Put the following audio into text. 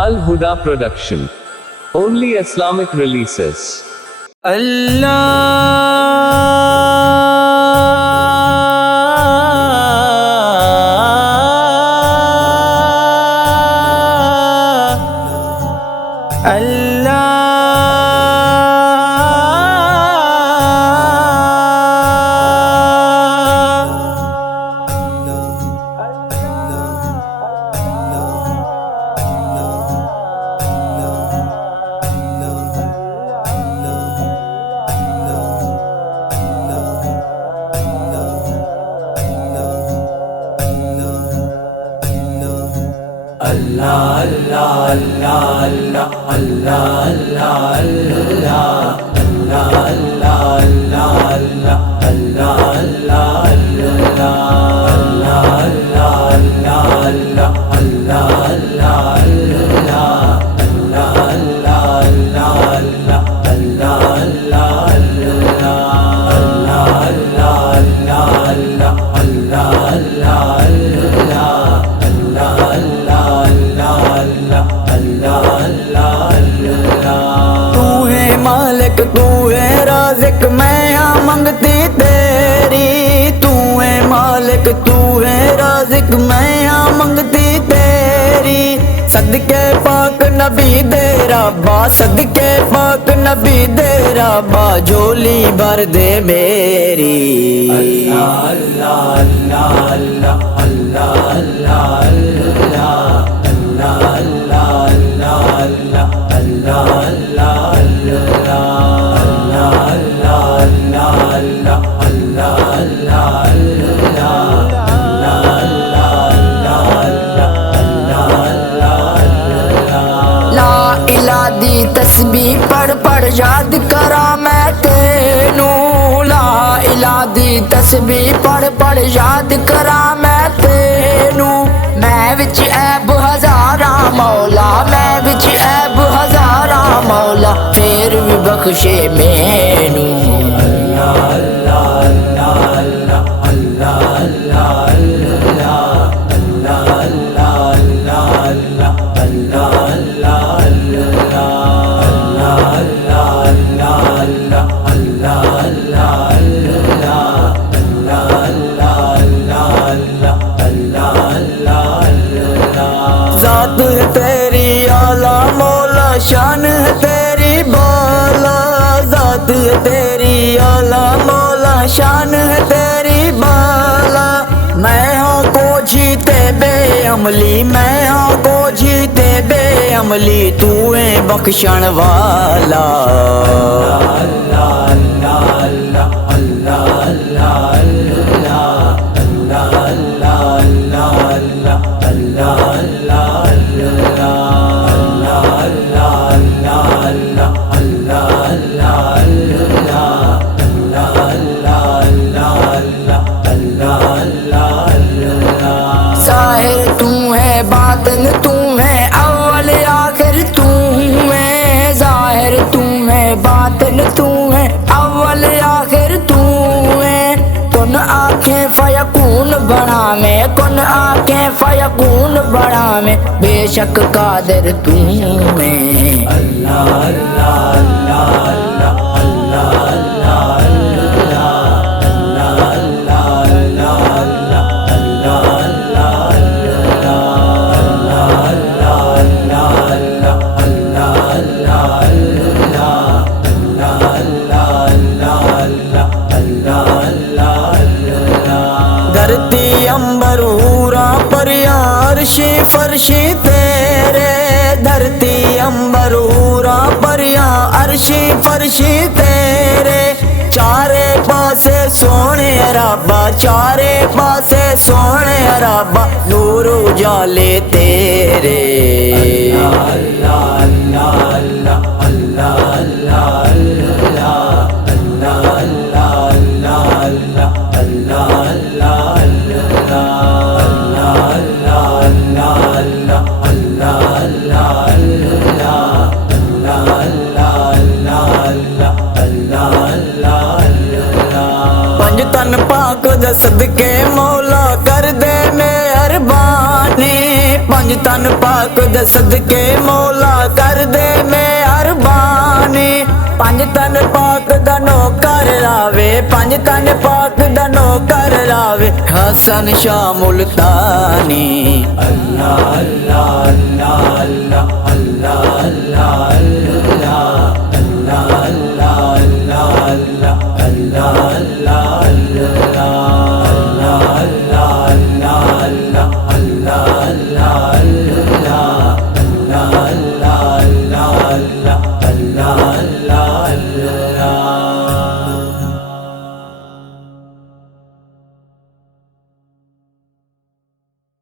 Al Huda Production. Only Islamic releases. تو ہے رازق میں ہاں منگتی تیری، تو ہے مالک تو ہے رازق میں ہاں منگتی تیری، صدقے پاک نبی دے ربا، صدقے پاک نبی دے ربا، جھولی بھر دے میری۔ اللہ اللہ اللہ اللہ اللہ اللہ اللہ اللہ اللہ اللہ اللہ تسبیح پڑھ پڑھ یاد کراں میں تینوں، لا الہ دی تسبیح پڑھ پڑھ یاد کراں میں تینوں، میں وچ عیب ہزاراں مولا، میں وچ عیب ہزاراں مولا، پھر بھی بخشے مینوں۔ اللہ اللہ اللہ اللہ اللہ ذات ہے تیری اعلیٰ مولا، شان ہے تیری بالا، ذات ہے تیری اعلیٰ مولا، شان ہے تیری بالا، میں ہوں کو جیتے بے عملی، میں ہوں کو جیتے بے عملی، تو ہے بخشن والا۔ اللہ اللہ اللہ اللہ اللہ ظاہر تو ہے باطن تو ہے اول آخر تو ہے، ظاہر تو ہے باطن تو ہے اول آخر تو ہے، کن آنکھیں فیکون بناویں، کن آنکھیں فیکون بناویں، بے شک قادر تو ہے۔ اللہ اللہ اللہ اللہ دھرتی امبر ہورا پریاں عرشی فرشی تیرے، دھرتی امبر ہورا پریاں عرشی فرشی تیرے، چارے پاسے سونے ربا، چارے پاسے سونے ربا، نور اجالے تیرے۔ اللہ اللہ اللہ اللہ اللہ پنج تن پاک دا صدقے مولا کر دے مہربانی، ਪੰਜ ਤਨ ਪਾਕ ਦੇ ਸਦਕੇ ਮੌਲਾ ਕਰ ਦੇ ਮਿਹਰਬਾਨੀ ਪੰਜ ਤਨ ਪਾਕ ਦਾ ਨੌਕਰ ਲਾਵੇ ਪੰਜ ਤਨ ਪਾਕ ਦਾ ਨੌਕਰ ਲਾਵੇ ਹਸਨ ਸ਼ਾਹ ਮੁਲਤਾਨੀ ਅੱਲਾ ਅੱਲਾ ਅੱਲਾ ਅੱਲਾ ਅੱਲਾ ਅੱਲਾ